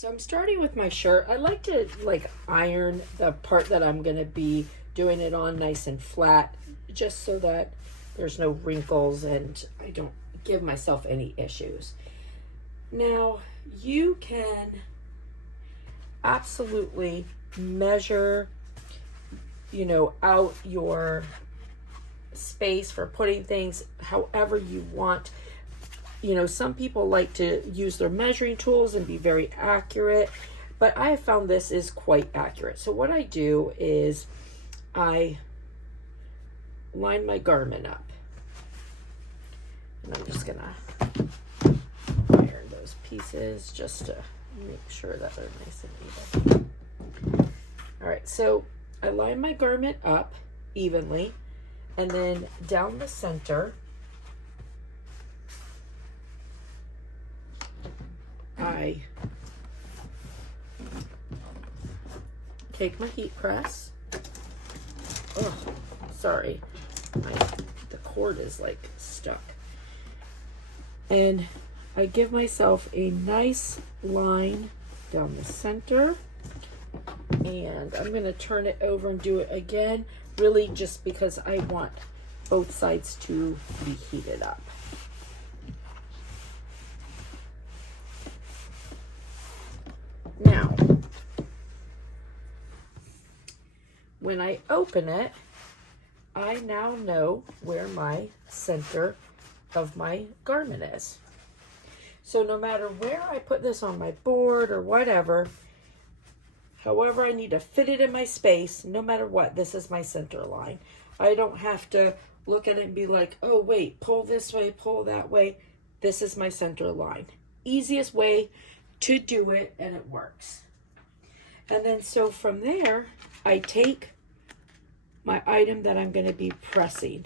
So I'm starting with my shirt. I like to iron the part that I'm going to be doing it on nice and flat, just so that there's no wrinkles and I don't give myself any issues. Now, you can absolutely measure, out your space for putting things however you want. Some people like to use their measuring tools and be very accurate, but I have found this is quite accurate. So what I do is I line my garment up. And I'm just gonna iron those pieces just to make sure that they're nice and even. All right, so I line my garment up evenly, and then down the center, I take my heat press. Oh, sorry, the cord is stuck. And I give myself a nice line down the center, and I'm going to turn it over and do it again, really just because I want both sides to be heated up. Now, when I open it, I now know where my center of my garment is. So no matter where I put this on my board or whatever, however I need to fit it in my space, no matter what, this is my center line. I don't have to look at it and be like, oh wait, pull this way, pull that way. This is my center line. Easiest way to do it, and it works. And then so from there, I take my item that I'm going to be pressing.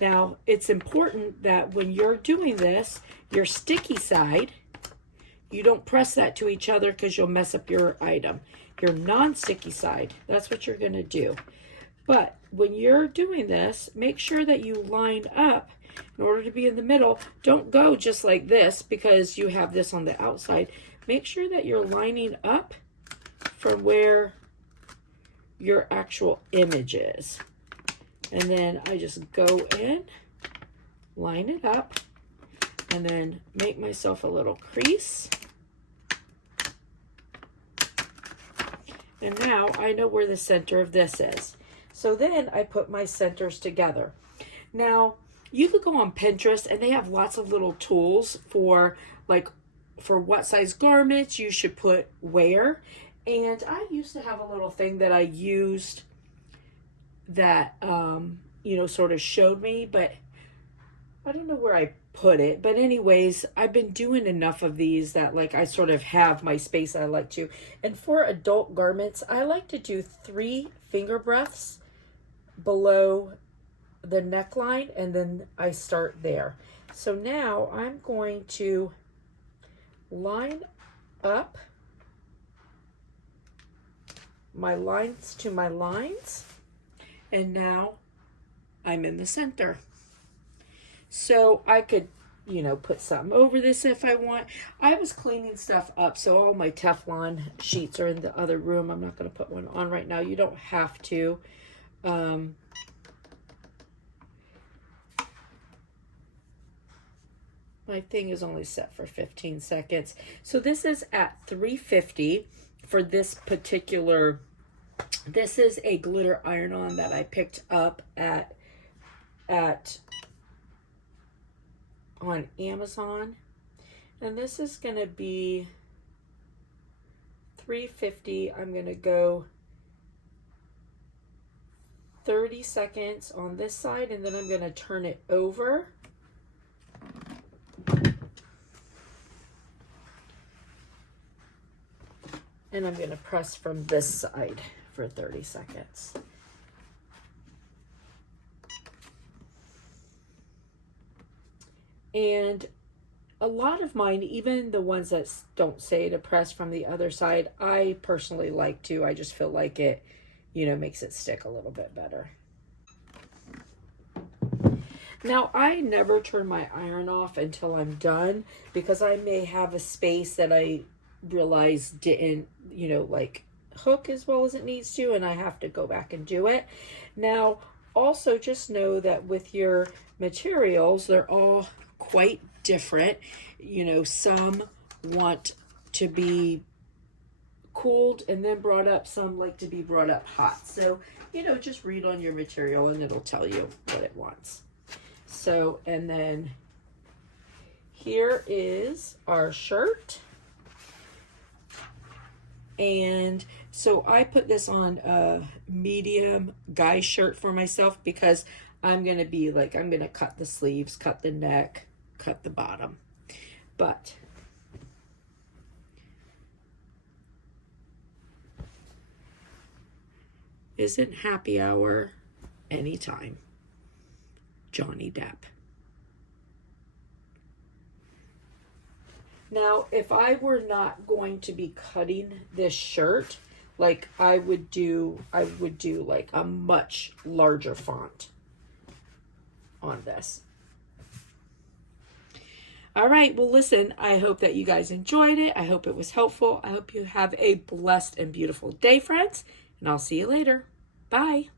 Now, it's important that when you're doing this, your sticky side, you don't press that to each other because you'll mess up your item. Your non-sticky side, that's what you're going to do. But when you're doing this, make sure that you line up in order to be in the middle. Don't go just like this because you have this on the outside. Make sure that you're lining up from where your actual image is. And then I just go in, line it up, and then make myself a little crease. And now I know where the center of this is. So then I put my centers together. Now, you could go on Pinterest and they have lots of little tools for what size garments you should put where. And I used to have a little thing that I used that, sort of showed me, but I don't know where I put it. But anyways, I've been doing enough of these that I sort of have my space I like to. And for adult garments, I like to do 3 finger breaths below the neckline, and then I start there. So now I'm going to line up my lines to my lines, and now I'm in the center. So I could, put something over this if I want. I was cleaning stuff up, so all my Teflon sheets are in the other room. I'm not going to put one on right now. You don't have to. My thing is only set for 15 seconds. So this is at 350 for this particular. This is a glitter iron-on that I picked up on Amazon, and this is going to be 350. I'm going to go 30 seconds on this side, and then I'm going to turn it over. And I'm going to press from this side for 30 seconds. And a lot of mine, even the ones that don't say to press from the other side, I personally like to. I just feel like it, makes it stick a little bit better. Now, I never turn my iron off until I'm done because I may have a space that I realize didn't, you know, like hook as well as it needs to, and I have to go back and do it. Now, also just know that with your materials, they're all quite different. You know, some want to be cooled and then brought up, some like to be brought up hot. So, you know, just read on your material and it'll tell you what it wants. So, and then here is our shirt. And so I put this on a medium guy shirt for myself because I'm going to be like, I'm going to cut the sleeves, cut the neck, cut the bottom. But isn't happy hour anytime? Johnny Depp. Now, if I were not going to be cutting this shirt, like I would do like a much larger font on this. All right, well, listen, I hope that you guys enjoyed it. I hope it was helpful. I hope you have a blessed and beautiful day, friends, and I'll see you later. Bye.